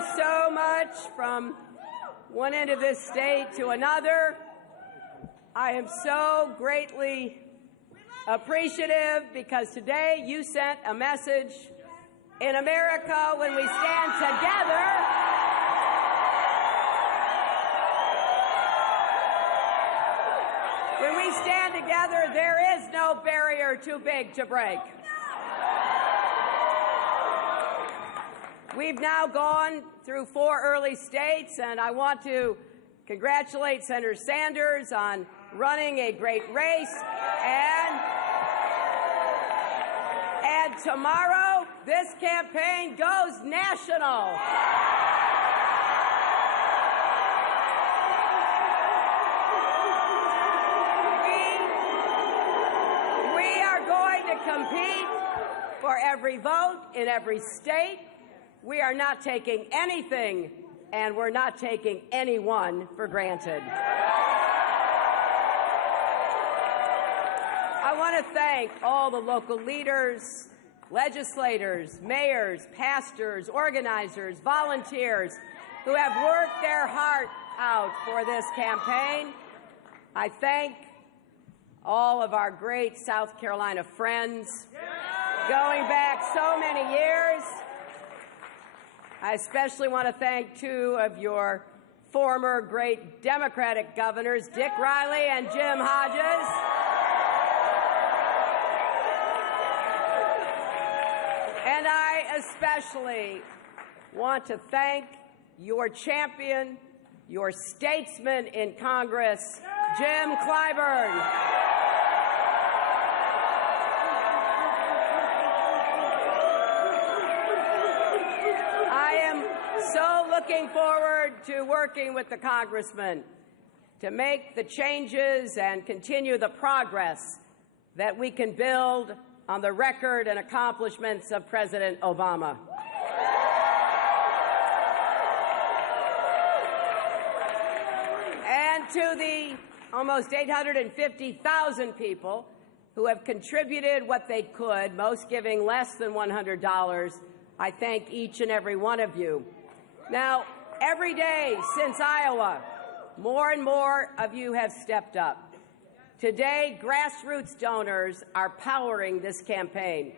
move so much from one end of this state to another. I am so greatly appreciative because today you sent a message in America when we stand together. When we stand together, there is no barrier too big to break. We've now gone through 4 early states, and I want to congratulate Senator Sanders on running a great race. And tomorrow, this campaign goes national. We are going to compete for every vote in every state. We are not taking anything, and we're not taking anyone for granted. I want to thank all the local leaders, legislators, mayors, pastors, organizers, volunteers who have worked their heart out for this campaign. I thank all of our great South Carolina friends going back so many years. I especially want to thank 2 of your former great Democratic governors, Dick Riley and Jim Hodges. And I especially want to thank your champion, your statesman in Congress, Jim Clyburn. Looking forward to working with the congressman to make the changes and continue the progress that we can build on the record and accomplishments of President Obama. And to the almost 850,000 people who have contributed what they could, most giving less than $100, I thank each and every one of you. Now, every day since Iowa, more and more of you have stepped up. Today, grassroots donors are powering this campaign.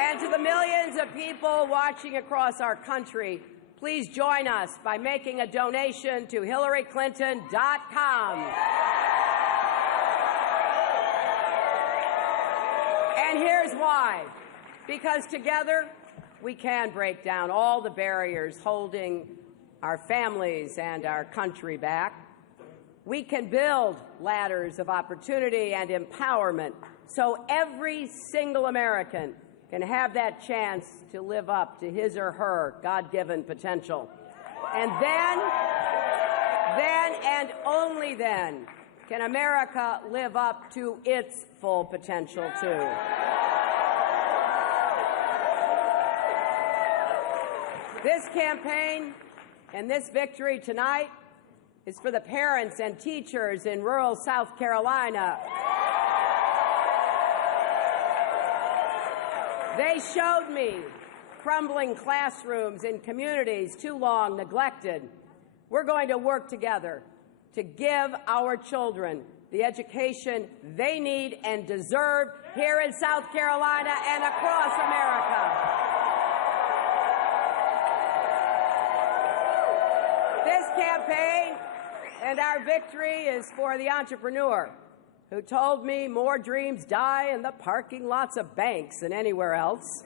And to the millions of people watching across our country, please join us by making a donation to HillaryClinton.com. And here's why. Because together, we can break down all the barriers holding our families and our country back. We can build ladders of opportunity and empowerment so every single American can have that chance to live up to his or her God-given potential. And then and only then can America live up to its full potential, too. This campaign and this victory tonight is for the parents and teachers in rural South Carolina. They showed me crumbling classrooms in communities too long neglected. We're going to work together to give our children the education they need and deserve here in South Carolina and across America. This campaign and our victory is for the entrepreneur who told me more dreams die in the parking lots of banks than anywhere else.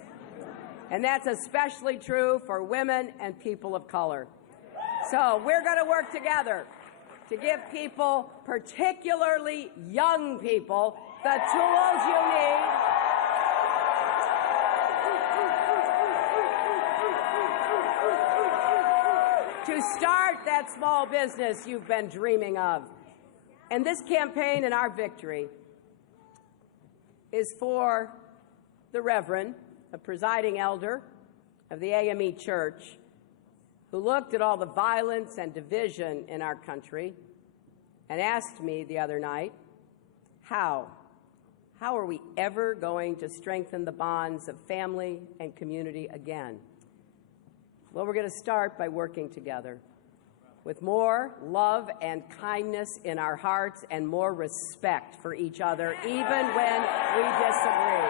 And that's especially true for women and people of color. So we're going to work together to give people, particularly young people, the tools you need to start that small business you've been dreaming of. And this campaign and our victory is for the Reverend, a presiding elder of the AME Church, who looked at all the violence and division in our country and asked me the other night, how how are we ever going to strengthen the bonds of family and community again? Well, we're going to start by working together with more love and kindness in our hearts and more respect for each other, even when we disagree.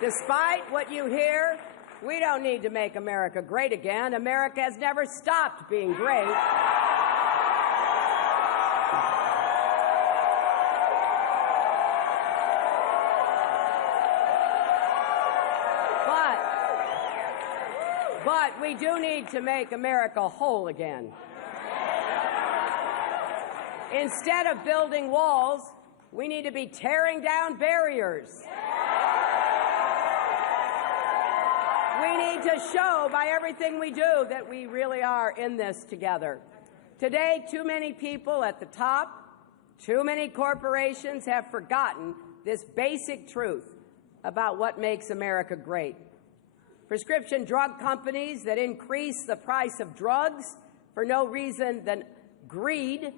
Despite what you hear, we don't need to make America great again. America has never stopped being great. But we do need to make America whole again. Instead of building walls, we need to be tearing down barriers. We need to show by everything we do that we really are in this together. Today, too many people at the top, too many corporations have forgotten this basic truth about what makes America great. Prescription drug companies that increase the price of drugs for no reason than greed,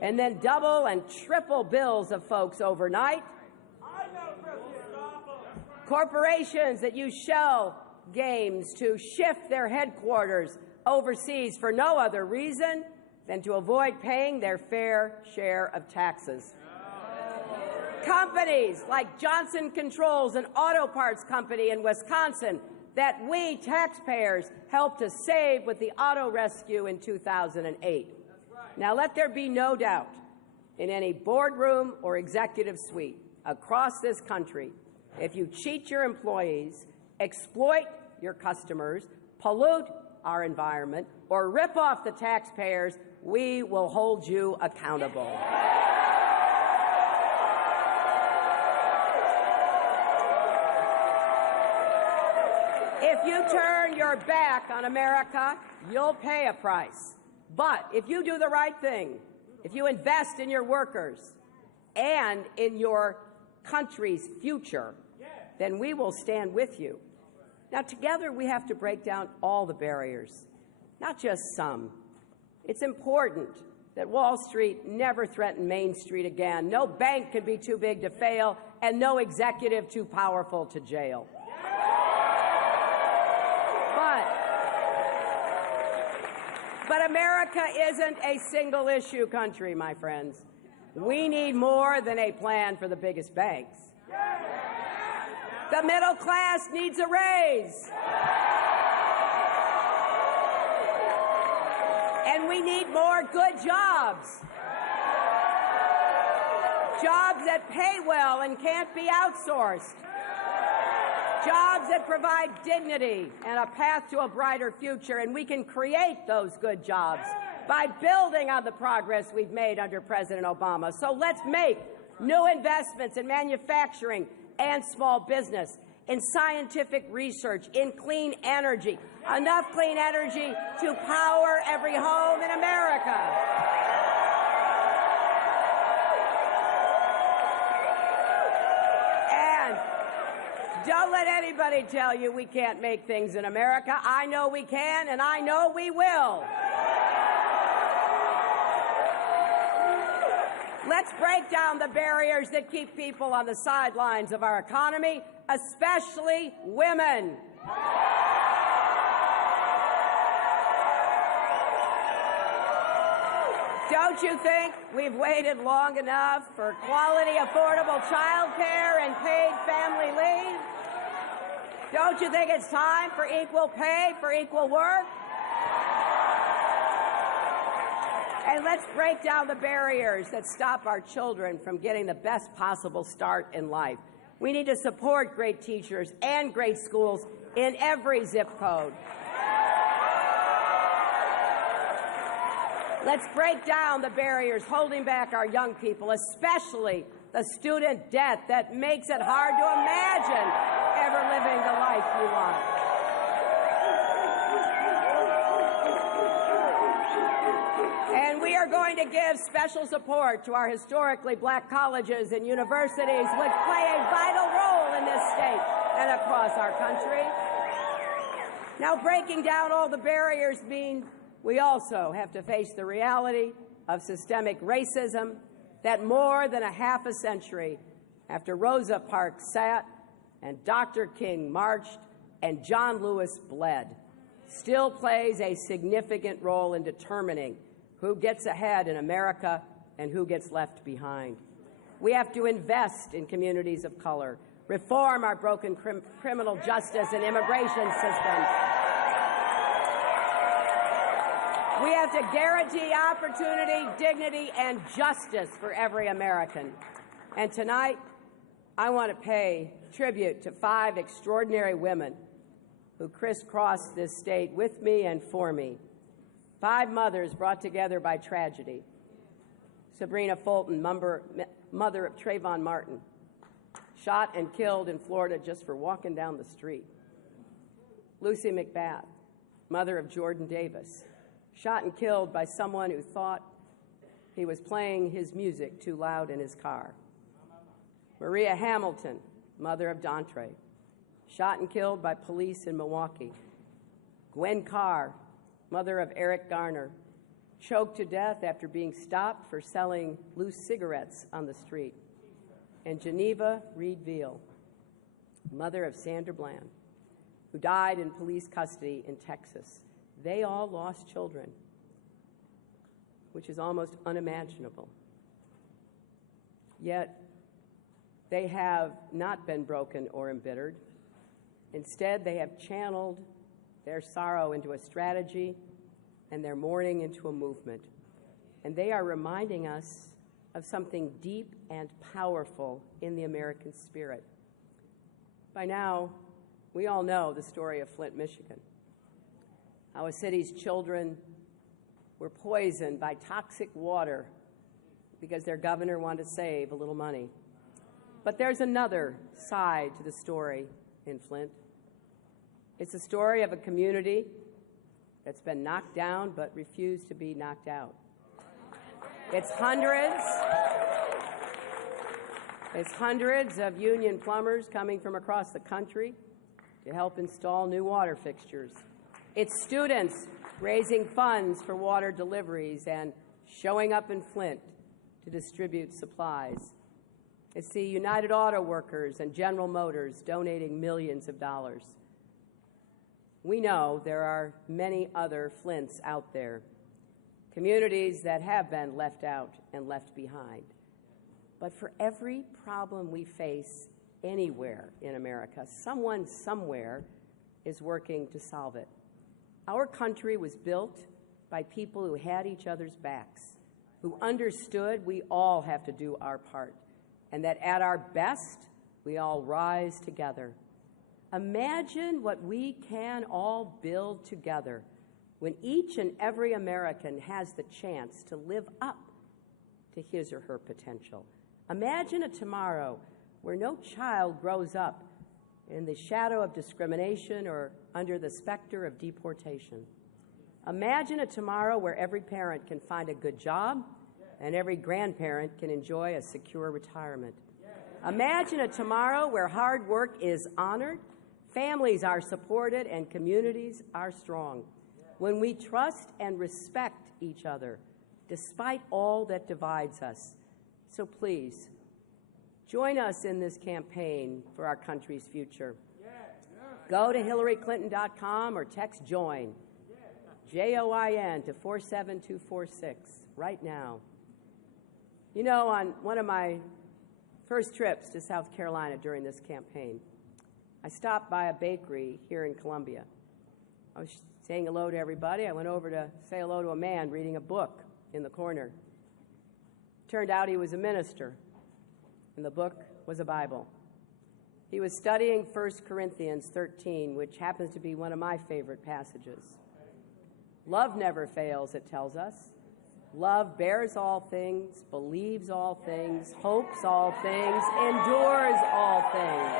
and then double and triple bills of folks overnight. Corporations that use shell games to shift their headquarters overseas for no other reason than to avoid paying their fair share of taxes. Companies like Johnson Controls, an auto parts company in Wisconsin, that we taxpayers helped to save with the auto rescue in 2008. Now, let there be no doubt, in any boardroom or executive suite across this country, if you cheat your employees, exploit your customers, pollute our environment, or rip off the taxpayers, we will hold you accountable. If you turn your back on America, you'll pay a price. But if you do the right thing, if you invest in your workers and in your country's future, then we will stand with you. Now, together we have to break down all the barriers, not just some. It's important that Wall Street never threaten Main Street again. No bank can be too big to fail, and no executive too powerful to jail. But America isn't a single-issue country, my friends. We need more than a plan for the biggest banks. The middle class needs a raise. And we need more good jobs. Jobs that pay well and can't be outsourced. Jobs that provide dignity and a path to a brighter future, and we can create those good jobs by building on the progress we've made under President Obama. So let's make new investments in manufacturing and small business, in scientific research, in clean energy, enough clean energy to power every home in America. Don't let anybody tell you we can't make things in America. I know we can, and I know we will. Let's break down the barriers that keep people on the sidelines of our economy, especially women. Don't you think we've waited long enough for quality, affordable child care and paid family leave? Don't you think it's time for equal pay for equal work? And let's break down the barriers that stop our children from getting the best possible start in life. We need to support great teachers and great schools in every zip code. Let's break down the barriers holding back our young people, especially the student debt that makes it hard to imagine ever living the life you want. And we are going to give special support to our historically black colleges and universities, which play a vital role in this state and across our country. Now, breaking down all the barriers means we also have to face the reality of systemic racism that more than a half a century after Rosa Parks sat and Dr. King marched and John Lewis bled, still plays a significant role in determining who gets ahead in America and who gets left behind. We have to invest in communities of color, reform our broken criminal justice and immigration systems. We have to guarantee opportunity, dignity, and justice for every American. And tonight, I want to pay tribute to 5 extraordinary women who crisscrossed this state with me and for me. 5 mothers brought together by tragedy. Sabrina Fulton, mother of Trayvon Martin, shot and killed in Florida just for walking down the street. Lucy McBath, mother of Jordan Davis, shot and killed by someone who thought he was playing his music too loud in his car. Maria Hamilton, mother of Dontre, shot and killed by police in Milwaukee. Gwen Carr, mother of Eric Garner, choked to death after being stopped for selling loose cigarettes on the street. And Geneva Reed Veal, mother of Sandra Bland, who died in police custody in Texas. They all lost children, which is almost unimaginable. Yet, they have not been broken or embittered. Instead, they have channeled their sorrow into a strategy and their mourning into a movement. And they are reminding us of something deep and powerful in the American spirit. By now, we all know the story of Flint, Michigan. How a city's children were poisoned by toxic water because their governor wanted to save a little money. But there's another side to the story in Flint. It's the story of a community that's been knocked down but refused to be knocked out. It's hundreds of union plumbers coming from across the country to help install new water fixtures. It's students raising funds for water deliveries and showing up in Flint to distribute supplies. It's the United Auto Workers and General Motors donating millions of dollars. We know there are many other Flints out there, communities that have been left out and left behind. But for every problem we face anywhere in America, someone somewhere is working to solve it. Our country was built by people who had each other's backs, who understood we all have to do our part, and that at our best, we all rise together. Imagine what we can all build together when each and every American has the chance to live up to his or her potential. Imagine a tomorrow where no child grows up in the shadow of discrimination or under the specter of deportation. Imagine a tomorrow where every parent can find a good job and every grandparent can enjoy a secure retirement. Imagine a tomorrow where hard work is honored, families are supported, and communities are strong. When we trust and respect each other, despite all that divides us. So please, join us in this campaign for our country's future. Go to HillaryClinton.com or text JOIN, J-O-I-N, to 47246 right now. You know, on one of my first trips to South Carolina during this campaign, I stopped by a bakery here in Columbia. I was saying hello to everybody. I went over to say hello to a man reading a book in the corner. Turned out he was a minister, and the book was a Bible. He was studying 1 Corinthians 13, which happens to be one of my favorite passages. Love never fails, it tells us. Love bears all things, believes all things, hopes all things, endures all things.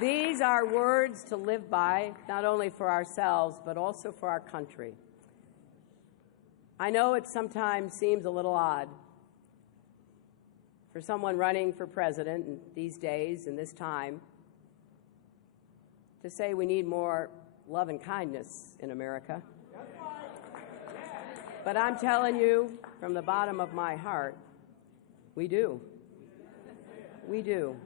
These are words to live by, not only for ourselves, but also for our country. I know it sometimes seems a little odd for someone running for president in these days and this time to say we need more love and kindness in America. But I'm telling you, from the bottom of my heart, we do. We do.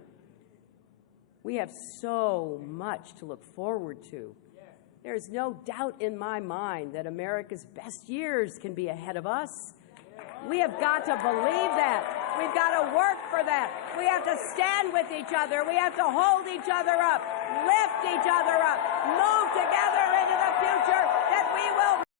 We have so much to look forward to. There's no doubt in my mind that America's best years can be ahead of us. We have got to believe that. We've got to work for that. We have to stand with each other. We have to hold each other up, lift each other up, move together into the future that we will